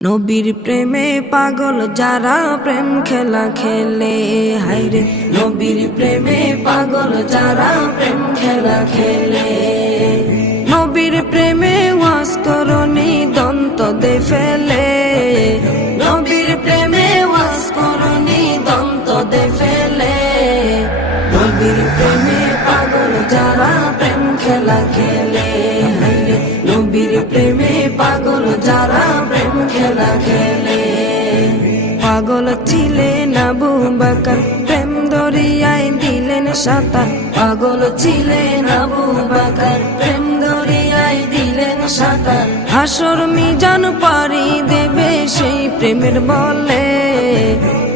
নবীর প্রেমে পাগল যারা প্রেম খেলা খেলে, হায়রে নবীর প্রেমে পাগল যারা প্রেম খেলা খেলে। নবীর প্রেমে ওয়াজ করনি দন্ত দে ফেলে, নবীর প্রেমে ওয়াজ করনি দন্ত দে ফেলে। নবীর প্রেমে পাগল যারা প্রেম খেলা খেলে, হায়রে নবীর প্রেমে পাগল যারা প্রেম খেলা খেলে। পাগল ছিলেন আবু বকর, প্রেম দরিয়ায় দিলেন সাঁতার। পাগল ছিলেন আবু বকর, প্রেম দরিয়ায় দিলেন সাঁতার। হাসর মিজান পারি দেবে সেই প্রেমের বলে,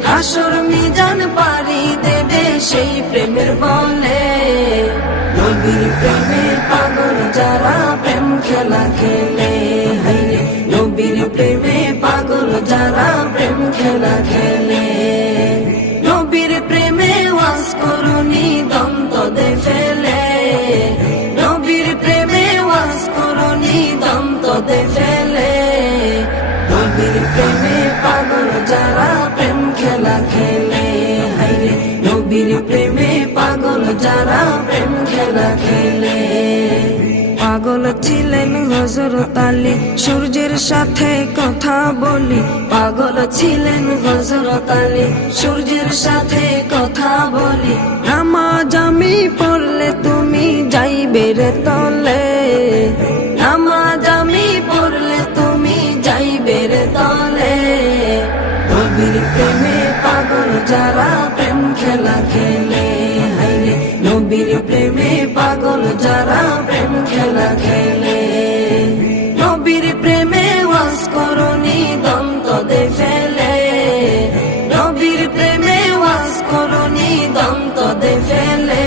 হাসর মিজান পারি দেবে সেই প্রেমের বলে। নবীর প্রেমে পাগল যারা প্রেম খেলা খেলে, হায়রে নবীর প্রেমে পাগল যারা প্রেম খেলা খেলে। নবীর প্রেমে ওয়াজ করনি দন্ত দে ফেলে, নবীর প্রেমে ওয়াজ করনি দন্ত দে ফেলে। নবীর প্রেমে পাগল যারা প্রেম খেলা খেলে, হায়রে নবীর প্রেমে পাগল যারা প্রেম খেলা খেলে। পাগল ছিলেন হযরত আলী, সূর্যের সাথে কথা বলি। পাগল ছিলেন হযরত আলী, সূর্যের সাথে কথা বলি। নামাজ আমি পড়লে তুমি যাইবে রে তলে, নামাজ আমি পড়লে তুমি যাইবে রে তলে। নবীর প্রেমে পাগল যারা প্রেম খেলা খেলে, হায়রে নবীর প্রেমে পাগল যারা প্রেম খেলা খেলে। নবীর প্রেমে ওয়াজ করনি দন্ত দে ফেলে, নবীর প্রেমে ওয়াজ করনি দন্ত দে ফেলে।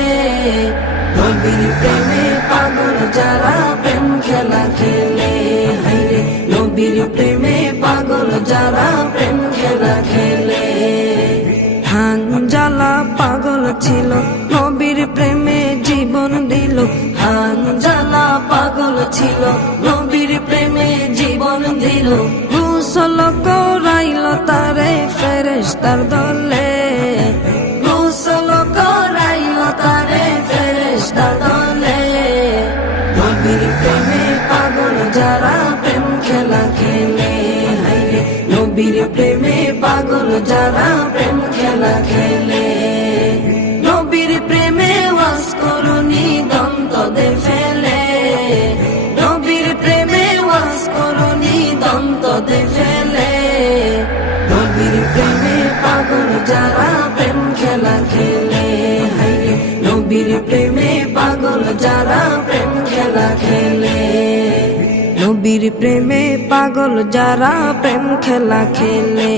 নবীর প্রেমে পাগল যারা প্রেম খেলা খেলে, হায়রে নবীর প্রেমে পাগল যারা প্রেম খেলা খেলে। হানজালা পাগল ছিল, নবীর প্রেমে জীবন দিল। হানজালা পাগল ছিল, নবীর প্রেমে জীবন দিল। গোসল করাইল তারে ফেরেশতার দলে, গোসল করাইল তারে ফেরেশতার দলে। নবীর প্রেমে পাগল যারা প্রেম খেলা খেলে, হায়রে নবীর প্রেমে পাগল যারা প্রেম খেলা খেলে। নবীর প্রেমে ওয়াজ করনি দন্ত দে ফেলে, নবীর প্রেমে ওয়াজ করনি দন্ত দে ফেলে। নবীর প্রেমে পাগল যারা প্রেম খেলা খেলে, হায়রে নবীর প্রেমে পাগল যারা প্রেম খেলা খেলে। নবীর প্রেমে পাগল যারা প্রেম খেলা খেলে,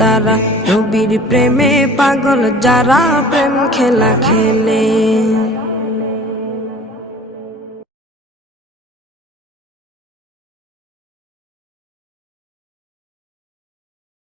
তারা নবীর প্রেমে পাগল যারা প্রেম খেলা খেলে।